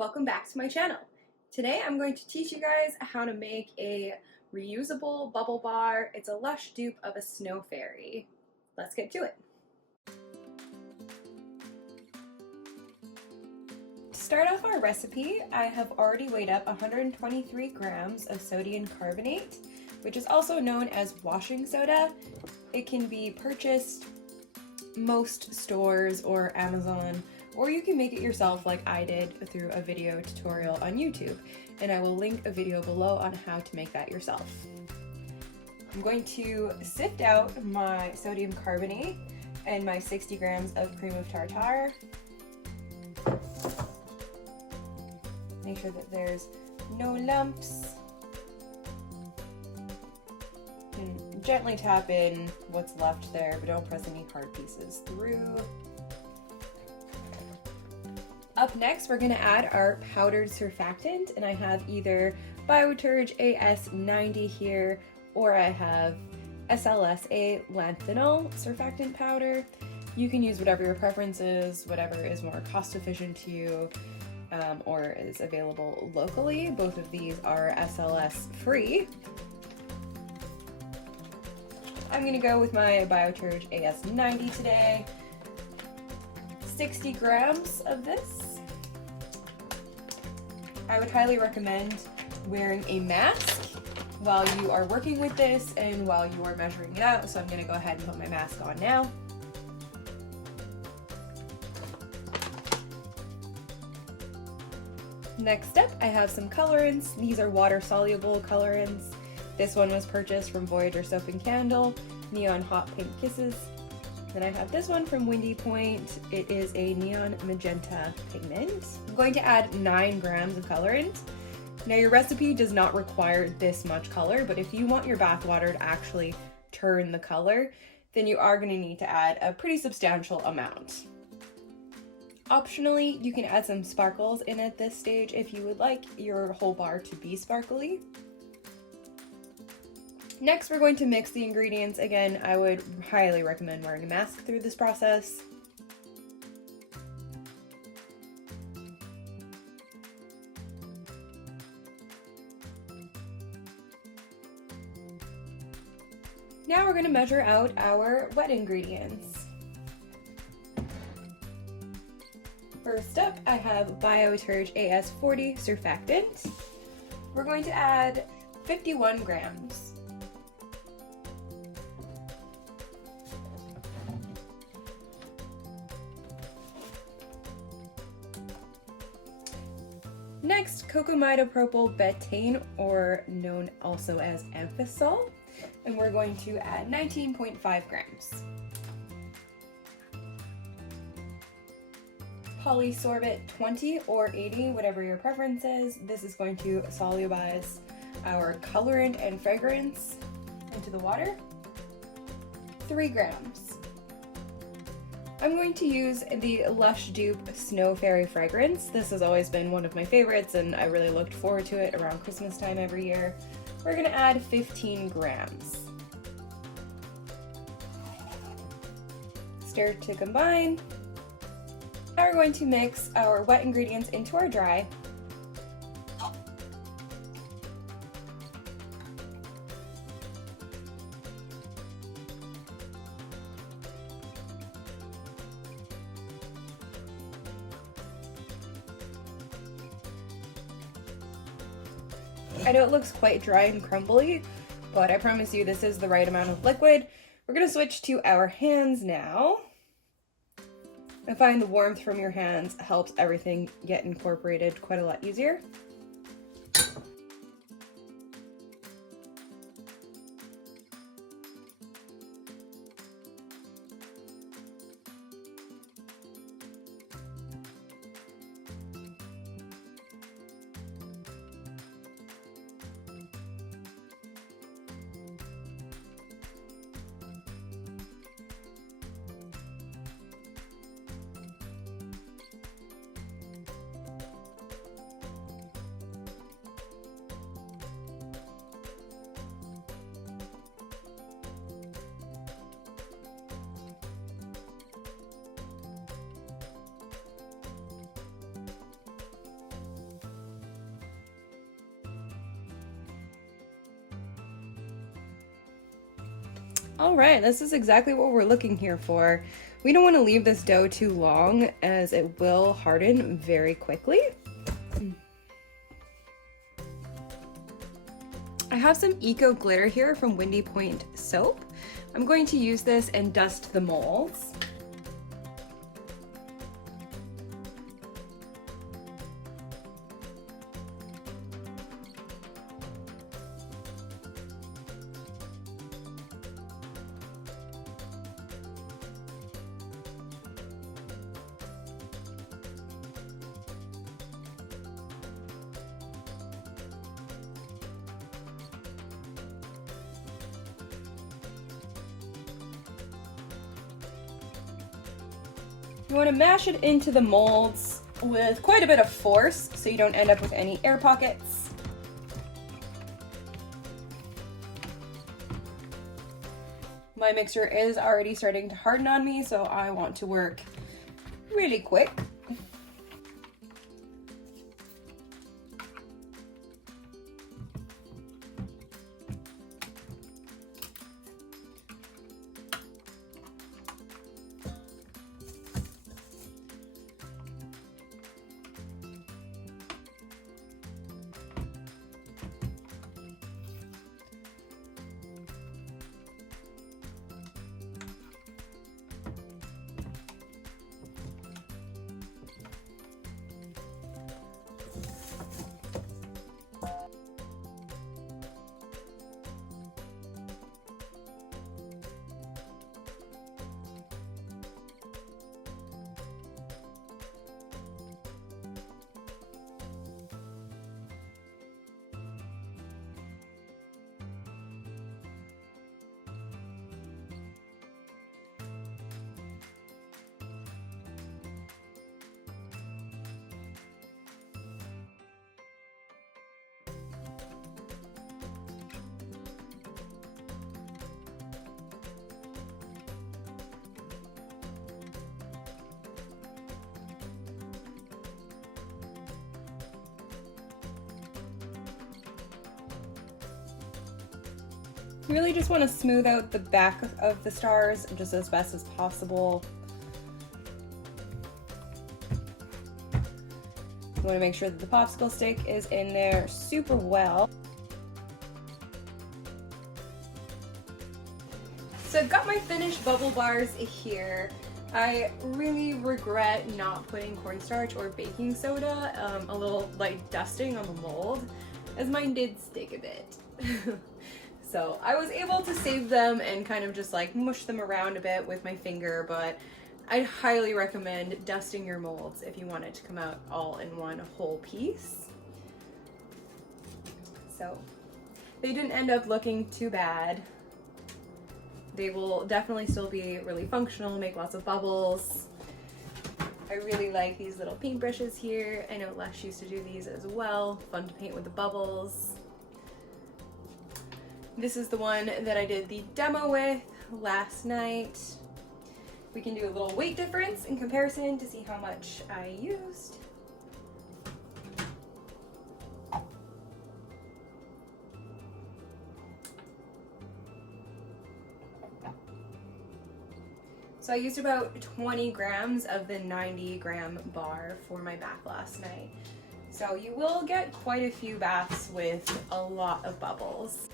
Welcome back to my channel. Today I'm going to teach you guys how to make a reusable bubble bar. It's a Lush dupe of a snow fairy. Let's get to it. To start off our recipe, I have already weighed up 123 grams of sodium carbonate, which is also known as washing soda. It can be purchased most stores or Amazon, or you can make it yourself like I did through a video tutorial on YouTube, and I will link a video below on how to make that yourself. I'm going to sift out my sodium carbonate and my 60 grams of cream of tartar. Make sure that there's no lumps. And gently tap in what's left there, but don't press any hard pieces through. Up next, we're going to add our powdered surfactant, and I have either Bioterge AS40 here, or I have SLSA Lanthanol surfactant powder. You can use whatever your preference is, whatever is more cost efficient to you, or is available locally. Both of these are SLS free. I'm going to go with my Bioterge AS40 today. 60 grams of this. I would highly recommend wearing a mask while you are working with this and while you are measuring it out, so I'm going to go ahead and put my mask on now. Next up, I have some colorants. These are water-soluble colorants. This one was purchased from Voyager Soap and Candle, Neon Hot Pink Kisses. Then I have this one from Windy Point. It is a neon magenta pigment. I'm going to add 9 grams of colorant. Now your recipe does not require this much color, but if you want your bath water to actually turn the color, then you are going to need to add a pretty substantial amount. Optionally, you can add some sparkles in at this stage if you would like your whole bar to be sparkly. Next, we're going to mix the ingredients. Again, I would highly recommend wearing a mask through this process. Now we're going to measure out our wet ingredients. First up, I have Bioterge AS40 surfactant. We're going to add 51 grams. Next, Cocamidopropyl betaine, or known also as amphosol, and we're going to add 19.5 grams. Polysorbate 20 or 80, whatever your preference is. This is going to solubilize our colorant and fragrance into the water. 3 grams. I'm going to use the Lush Dupe Snow Fairy fragrance. This has always been one of my favorites, and I really looked forward to it around Christmas time every year. We're going to add 15 grams. Stir to combine. Now we're going to mix our wet ingredients into our dry. I know it looks quite dry and crumbly, but I promise you this is the right amount of liquid. We're going to switch to our hands now. I find the warmth from your hands helps everything get incorporated quite a lot easier. All right, this is exactly what we're looking here for. We don't want to leave this dough too long as it will harden very quickly. I have some Eco Glitter here from Windy Point Soap. I'm going to use this and dust the molds. You want to mash it into the molds with quite a bit of force so you don't end up with any air pockets. My mixer is already starting to harden on me, so I want to work really quick. You really just want to smooth out the back of the stars just as best as possible. You want to make sure that the popsicle stick is in there super well. So I've got my finished bubble bars here. I really regret not putting cornstarch or baking soda, a little light dusting on the mold, as mine did stick a bit. So I was able to save them and kind of just like mush them around a bit with my finger, but I'd highly recommend dusting your molds if you want it to come out all in one whole piece. So they didn't end up looking too bad. They will definitely still be really functional, make lots of bubbles. I really like these little paintbrushes here. I know Lush used to do these as well. Fun to paint with the bubbles. This is the one that I did the demo with last night. We can do a little weight difference in comparison to see how much I used. So I used about 20 grams of the 90-gram bar for my bath last night. So you will get quite a few baths with a lot of bubbles.